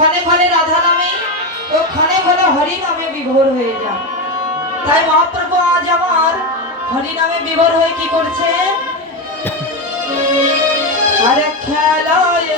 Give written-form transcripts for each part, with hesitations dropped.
ক্ষণে ক্ষণে রাধা নামে ও ক্ষণে ক্ষণে হরি নামে বিভোর হয়ে যায়। তাই মহাপ্রভু আজ আমার হরি নামে বিভোর হয়ে কি করছে? আরে খেলায়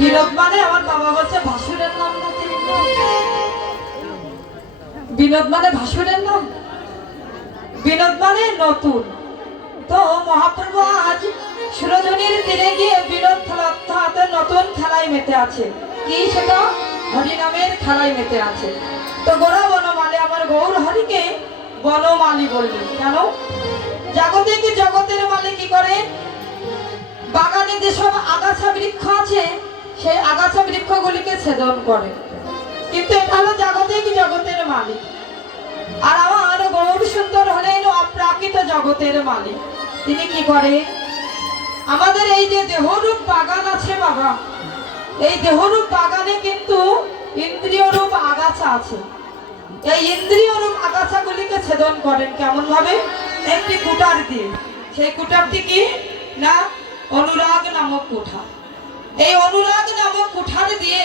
বিনোদ মানে আমার বাবা বলছে ভাসুরের নাম নাকি? বিনোদ মানে ভাসুরের নাম, বিনোদ মানে নতুন। তো মহাপ্রভু আজ সুরধনির তীরে গিয়ে বিনোদ খেলা অর্থাৎ নতুন খেলায় মেতে আছে। কি সেটা? হরিনামের খেলায় মেতে আছে। তো গোরা বনমালী আমার গৌর হরিকে বনমালী বললেন কেন? জাগতিক জগতের মালিক কি করে? বাগানে যেসব আগাছা বৃক্ষ আছে সেই আগাছা বৃক্ষগুলিকে ছেদন করে, কিন্তু এটা হলো জাগতিক জগতের মালিক। আর আমার গৌর সুন্দর হলেন অপ্রাকৃত জগতের মালিক। তিনি কি করে? আমাদের এই যে দেহরূপ বাগান আছে বাবা, এই দেহরূপ বাগানে কিন্তু ইন্দ্রিয় রূপ আগাছা আছে। এই ইন্দ্রিয় রূপ আগাছাগুলিকে ছেদন করেন কেমন ভাবে? একটি কুটার দিয়ে। সেই কুটারটি কি না? অনুরাগ নামক কুঠার। এই অনুরাগ নামক কুঠার দিয়ে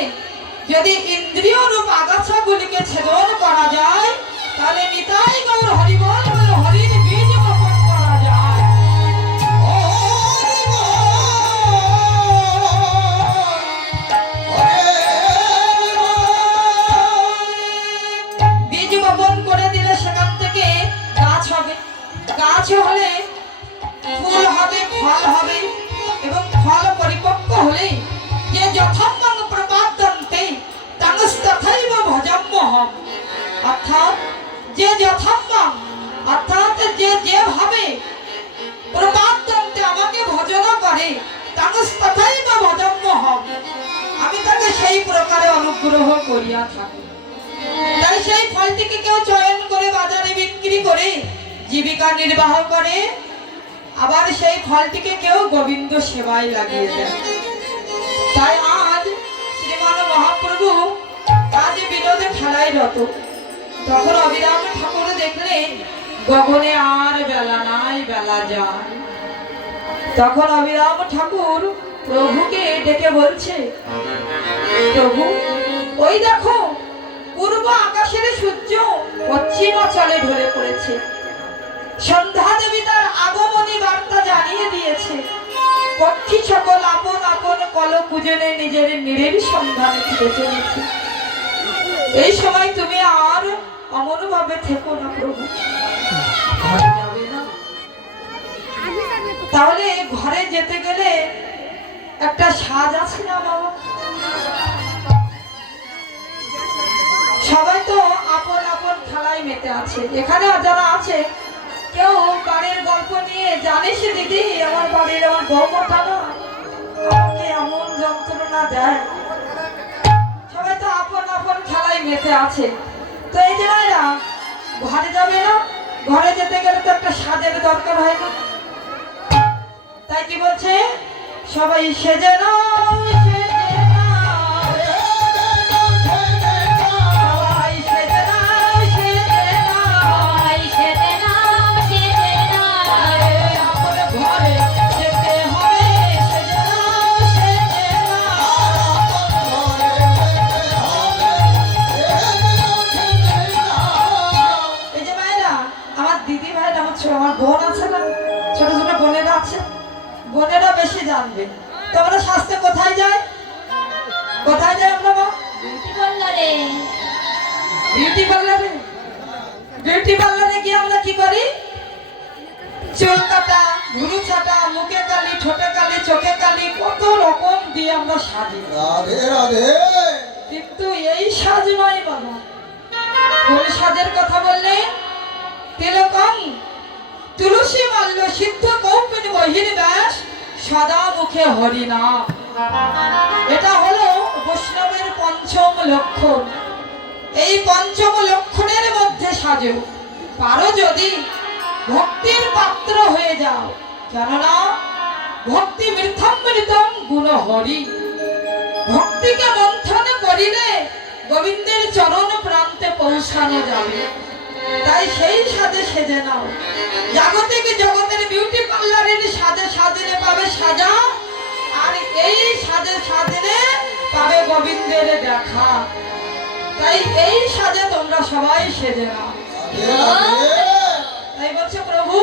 যদি ইন্দ্রিয় রূপ আগাছাগুলিকে ছেদন করা যায় তাহলে নিতাই গৌর হরি বল বলে হরির বীজ বপন করা যায়। বীজ বপন করে দিলে সেখান থেকে গাছ হবে, গাছ হলে ফুল হবে, ফল হবে, এবং ফল পরিপক্ক হলে যে যথাম্যং প্রপাদ্যন্তে তংস্তথৈব ভজম্যহম, অর্থাৎ যে যথাম্যং অর্থাৎ যে যেভাবে প্রপাদ্যন্তে আমাকে ভজন করে তংস্তথৈব ভজম্যহম, আমি তাকে সেই প্রকারে অনুগ্রহ করিয়া থাকি। তাই সেই ফলটিকে কেউ চয়ন করে বাজারে বিক্রি করে জীবিকা নির্বাহ করে, আবার সেই ফলটিকে কেউ গোবিন্দ সেবায় লাগিয়ে দেয়। তাই আজ শ্রীমান মহাপ্রভু আজ বিনোদে খেলায় রত। তখন অবিরাম ঠাকুর দেখলেন গগনে আর বেলা নাই, বেলা যায়। তখন অবিরাম ঠাকুর প্রভুকে ডেকে বলছে, প্রভু ওই দেখো পূর্ব আকাশের সূর্য পশ্চিমাচলে ঢলে পড়েছে। সন্ধ্যা দেবী তার আগমনী বার্তা জানিয়ে দিয়েছে। পক্ষী সকল আপন আপন কল পূজনে নিজের নীড়ের সন্ধানে ফিরে চলেছে। এই সময় তুমি আর অমন ভাবে থেকো না প্রভু, ঘরে যাবে না? তাহলে ঘরে যেতে গেলে একটা সাজ আছে না বাবা? সবাই তো আপন আপন মেতে আছে। এখানে যারা আছে কেউ বাড়ির গল্প নিয়ে জানিস দিদি, আমার বাড়ির আমার বউটা না আমাকে এমন যন্ত্রণা দেয়। সবাই তো আপন আপন খেলায় মেতে আছে। তো এই যে ভাইরা ঘরে যাবে না, ঘরে যেতে গেলে তো একটা সাজের দরকার হয় না? তাই কি বলছে, সবাই সেজে নাও সেজে নাও, সবাই সেজে নাও সেজে নাও, সেজে নাও সেজে নাও, আমার ঘরে যেতে হবে, সেজে নাও সেজে নাও। এই যে ভাইরা, আমার দিদি ভাইরা, আমার বোন আছে না, ছোট ছোট বোনেরা আছে, বোনেরা বেশি জানবে। তোমরা স্বাস্থ্য কোথায় যায়, কোথায় যায় আমরা মা? বিউটি পার্লারে। বিউটি পার্লারে। বিউটি পার্লারে গিয়ে আমরা কি করি? চুল কাটা, ভুরু ছাটা, মুখে কালি, ঠোঁটে কালি, চোখে কালি, কত রকম দিয়ে আমরা সাজি। রাধে রাধে। কিন্তু এই সাজ নয় বাবা। কোন সাজের কথা বললে? তিলকম তুলসী মাল্য সিদ্ধ কৌপিন বহির ব্যাস সদা মুখে হরিনাম। এটা হলো বৈষ্ণবের পঞ্চম লক্ষণ। এই পঞ্চম লক্ষণের মধ্যে সাজো, পারো যদি ভক্তির পাত্র হয়ে যাও, কেননা ভক্তি মৃত্যম গুণ হরি। ভক্তিকে মন্থন করিলে গোবিন্দের চরণ প্রান্তে পৌঁছানো যাবে। তাই সেই সাজে সেজে নাও। জাগতিক জগতের বিউটি পার্লারের সাজে সাজলে পাবে সাজা, আর এই সাজে সাজলে পাবে গোবিন্দের দেখা। তাই এই সাজে তোমরা সবাই সেজে নাও। তাই বলছে প্রভু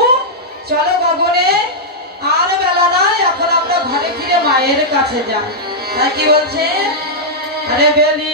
চলো গগনে, আর বেলা নাই, এখন আমরা ঘরে ফিরে মায়ের কাছে যাই। তাই কি বলছে, আরে বেলি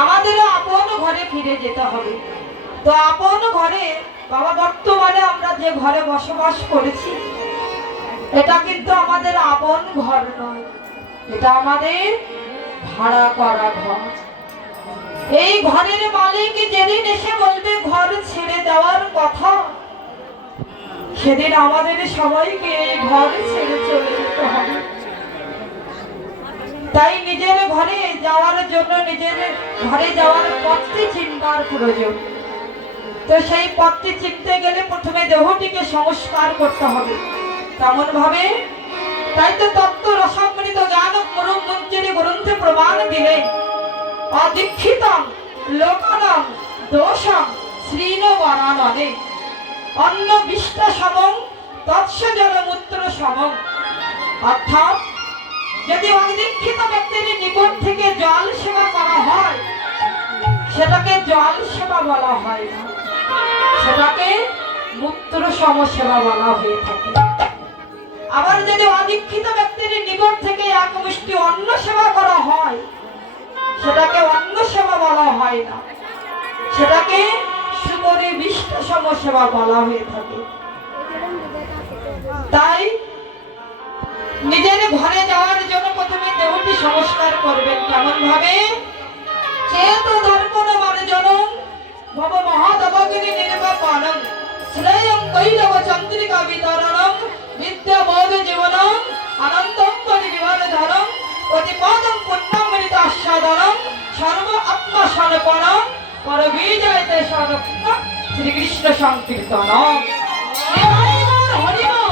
আমাদেরও আপন ঘরে ফিরে যেতে হবে। তো আপন ঘরে বাবা, বর্তমানে আমরা যে ঘরে বসবাস করেছি এটা কিন্তু আমাদের আপন ঘর নয়, এটা আমাদের ভাড়া করা ঘর। এই ঘরের মালিক যেদিন এসে বলবে ঘর ছেড়ে দেওয়ার কথা, সেদিন আমাদের সবাইকে এই ঘর ছেড়ে চলে যেতে হবে। তাই নিজের ঘরে যাওয়ার জন্য নিজের ঘরে যাওয়ার পথটি চিন্তার প্রয়োজন। তো সেই পথটি চিনতে গেলে প্রথমে দেহটিকে সংস্কার করতে হবে। তেমন ভাবে তাই তো তত্ত্ব রসামৃত জ্ঞান মঞ্জুরি গ্রন্থে প্রমাণ দিলে অদীক্ষিতং লোকানাং দোষং শ্রীণ বরাননে অন্ন বিষ্টা সমং তৎস জলমূত্র সমং। অর্থাৎ যদি অদীক্ষিত ব্যক্তির নিকট থেকে জল সেবা করা হয়, সেটা জল সেবা বলা হয় না, সেটাকে মূত্র সম সেবা বলা হয়ে থাকে। আবার যদি অদীক্ষিত ব্যক্তির নিকট থেকে এক মুষ্টি অন্ন সেবা করা হয়, সেটাকে অন্ন সেবা বলা হয় না, সেটাকে শুকরে বিষ্ণু সম সেবা বলা হয়ে থাকে। তাই নিজের ঘরে যাওয়ার জন্য প্রথমে দেহটি সংস্কার করবেন। কেমন ভাবে? চেত দর্পণ মার্জনম ভব মহাদবগিরি নির্বাপনম শ্রেয়ং কৈলব চন্দ্রিকা বিতরণম বিদ্যাবোধ জীবনম অনন্তম পরিবিভারধরম প্রতিপদম পুণ্যমৃত আস্বাদনম সর্ব আত্মা সমর্পণম পরবিজয়তে সর্বজ্ঞ শ্রীকৃষ্ণ সংকীর্তনম। হরি বল, হরি বল।